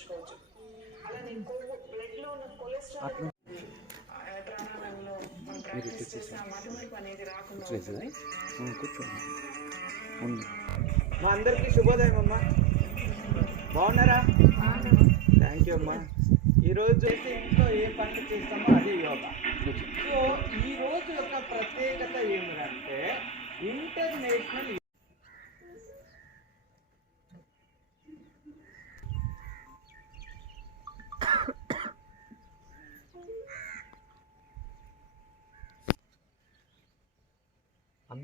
పెంచుకోవచ్చు అలానే కొవ్వు బ్లడ్లో ఉన్న కొలెస్ట్రాల్ ఆ, ప్రాణాయామంలో మనం ప్రాక్టీస్ చేస్తే ఆ మధుమేహం అనేది రాకుండా ఉంటుంది. మా అందరికీ శుభోదయం అమ్మా. బాగున్నారా? థ్యాంక్ యూ అమ్మా. ఈరోజు అయితే ఇంట్లో ఏ పనులు చేస్తామో అది యోగా. సో ఈ రోజు యొక్క ప్రత్యేకత ఏమిటంటే ఇంటర్నేషనల్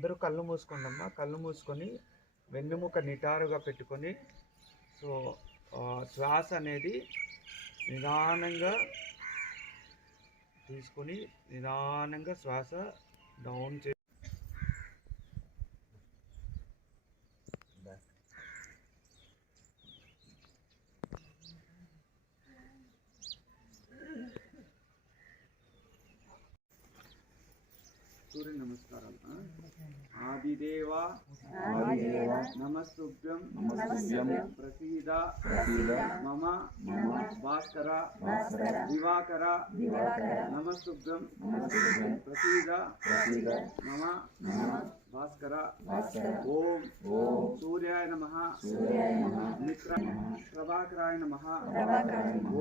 అందరూ కళ్ళు మూసుకోండమ్మా కళ్ళు మూసుకొని వెన్నుముక నిటారుగా పెట్టుకొని సో ఆ, శ్వాస అనేది నిదానంగా తీసుకొని నిదానంగా శ్వాస డౌన్ చే सूर्य नमस्कार। आदिदेवा। नमस्तुभ्यम प्रसिद। मम। भास्कर। दिवाकर। नमस्तुभ्यम प्रसिद। मम। भास्कर। ओम। सूर्याय नमः। मित्र प्रभाकराय नमः।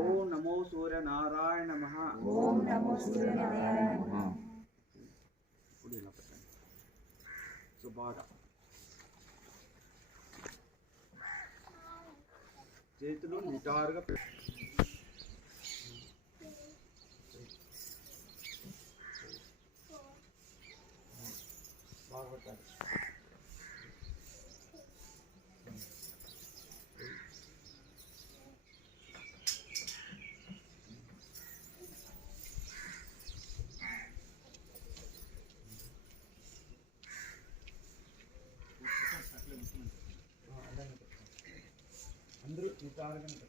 ओम नमो सूर्य नारायण नमः। ओम नमो सूर्य नारायण नमः। ఇలా పెట్టండి సో బాగా చేతులు నిటారుగా పెట్టండి బాగా పెట్టాలి అందరూ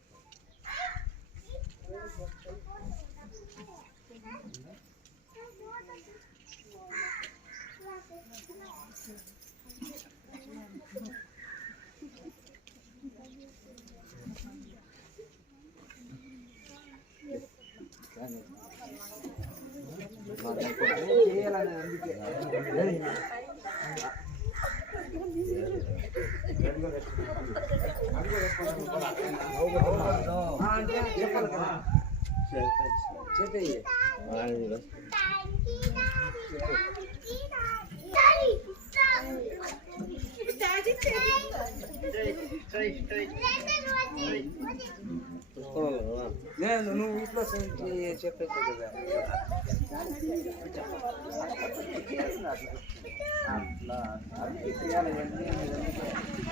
నేను నువ్వు ఇంట్లో చెప్పేసి కదా. అట్లా.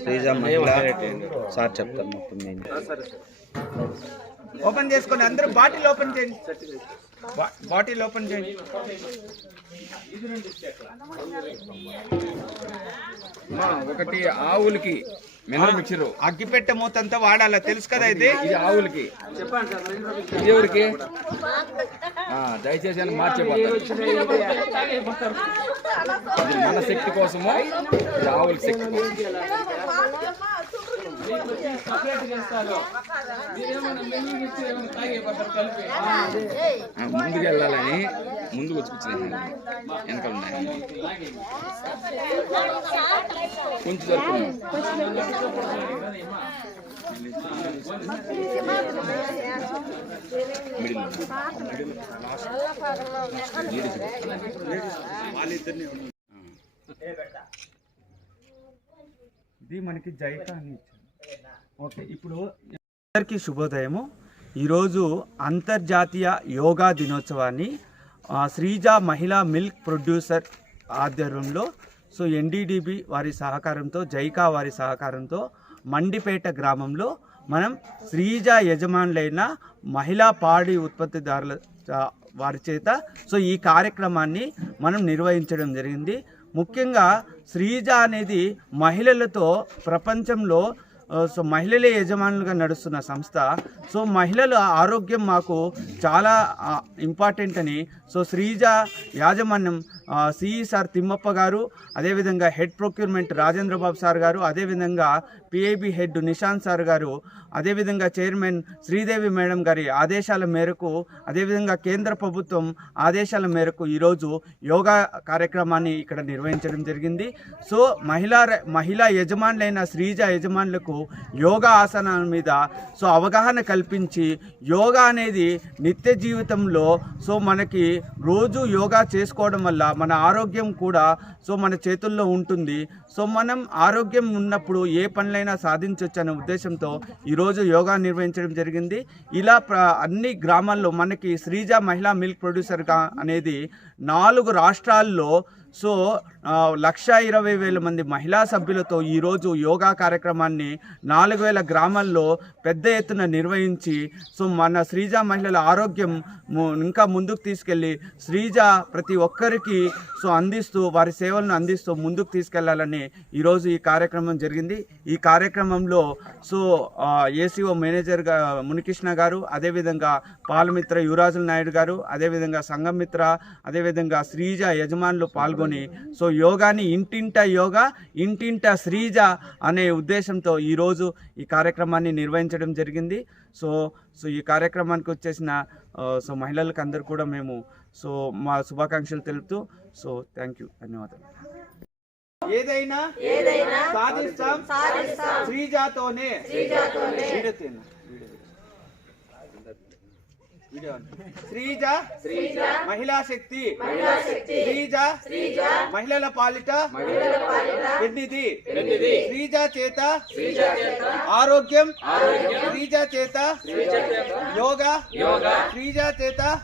శ్రీజ మహిళ. సార్ చెప్తాను మొత్తం నేను. ఓపెన్ చేసుకోండి అందరూ బాటిల్ ఓపెన్ చేయండి. బాటిల్ ఓపెన్ చేయండి. ఒకటి ఆవులకి మినరల్ మిక్చరు అగ్గిపెట్టె మూతంతా వాడాలా? తెలుసు కదా ఇది? ఇది ఆవులకి. ఇది ఎవరికి? దయచేసి అని మార్చేపోతారు మన శక్తి కోసము ఇది ఆవుల శక్తి కోసం ముందుకు వెళ్ళాలని ముందు వచ్చి కూర్చున్నాయి వెనకాల ఉన్నాయి. కొంచెం ఇది మనకి జైకా అని ఓకే ఇప్పుడు అందరికీ శుభోదయము. ఈరోజు అంతర్జాతీయ యోగా దినోత్సవాన్ని శ్రీజ మహిళా మిల్క్ ప్రొడ్యూసర్ ఆధ్వర్యంలో సో ఎన్డీడీబీ వారి సహకారంతో జైకా వారి సహకారంతో మండిపేట గ్రామంలో మనం శ్రీజ యజమానులైన మహిళా పాడి ఉత్పత్తిదారుల వారి చేత సో ఈ కార్యక్రమాన్ని మనం నిర్వహించడం జరిగింది. ముఖ్యంగా శ్రీజ అనేది మహిళలతో ప్రపంచంలో సో మహిళలే యజమానులుగా నడుస్తున్న సంస్థ. సో మహిళల ఆరోగ్యం మాకు చాలా ఇంపార్టెంట్ అని. సో శ్రీజ యాజమాన్యం సిఈ సార్ తిమ్మప్ప గారు అదేవిధంగా head procurement Rajendra Babu sir garu అదేవిధంగా PIB head Nishant sir garu అదేవిధంగా చైర్మన్ శ్రీదేవి మేడం గారి ఆదేశాల మేరకు అదేవిధంగా కేంద్ర ప్రభుత్వం ఆదేశాల మేరకు ఈరోజు యోగా కార్యక్రమాన్ని ఇక్కడ నిర్వహించడం జరిగింది. సో మహిళా మహిళా యజమానులైన శ్రీజ యజమానులకు యోగా ఆసనాల మీద సో అవగాహన కల్పించి యోగా అనేది నిత్య జీవితంలో సో మనకి రోజు యోగా చేసుకోవడం వల్ల మన ఆరోగ్యం కూడా సో మన చేతుల్లో ఉంటుంది. సో మనం ఆరోగ్యం ఉన్నప్పుడు ఏ పనులైనా సాధించవచ్చు అనే ఉద్దేశంతో ఈరోజు యోగా నిర్వహించడం జరిగింది. ఇలా అన్ని గ్రామాల్లో మనకి శ్రీజ మహిళా మిల్క్ ప్రొడ్యూసర్గా అనేది నాలుగు రాష్ట్రాల్లో సో లక్ష ఇరవై వేల మంది మహిళా సభ్యులతో ఈరోజు యోగా కార్యక్రమాన్ని నాలుగు వేల గ్రామాల్లో పెద్ద ఎత్తున నిర్వహించి సో మన శ్రీజ మహిళల ఆరోగ్యం ము- ఇంకా ముందుకు తీసుకెళ్ళి శ్రీజ ప్రతి ఒక్కరికి సో అందిస్తూ వారి సేవలను అందిస్తూ ముందుకు తీసుకెళ్ళాలని ఈరోజు ఈ కార్యక్రమం జరిగింది. ఈ కార్యక్రమంలో సో ఏసీఓ మేనేజర్గా మునికృష్ణ గారు అదేవిధంగా పాలమిత్ర యువరాజుల నాయుడు గారు అదేవిధంగా సంఘమిత్ర అదేవిధంగా శ్రీజ యజమానులు పాల్గొని. సో యోగాని ఇంటింట యోగా ఇంటింట శ్రీజ అనే ఉద్దేశంతో ఈరోజు ఈ కార్యక్రమాన్ని నిర్వహించడం జరిగింది. సో సో ఈ కార్యక్రమానికి వచ్చేసిన సో మహిళలకు అందరు కూడా మేము సో మా శుభాకాంక్షలు తెలుపుతూ సో థ్యాంక్ యూ ధన్యవాదాలు. ఏదైనా ఏదైనా సాధిస్తాం సాధిస్తాం. శ్రీజాతోనే. శ్రీజ శ్రీజ మహిళా శక్తి. మహిళా శక్తి. శ్రీజ శ్రీజ మహిళల పాలిట. మహిళల పాలిట. పెన్నిది పెన్నిది శ్రీజ చేత. ఆరోగ్యం. ఆరోగ్యం. శ్రీజ చేత. యోగా. యోగా. శ్రీజ చేత.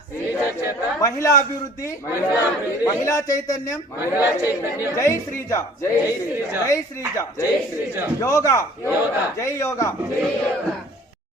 మహిళా అభివృద్ధి. మహిళా అభివృద్ధి. మహిళా చైతన్యం. మహిళా చైతన్యం. జై శ్రీజ. జై శ్రీజ. జై శ్రీజ. జై శ్రీజ. యోగా. యోగా. జై యోగా. జై యోగా.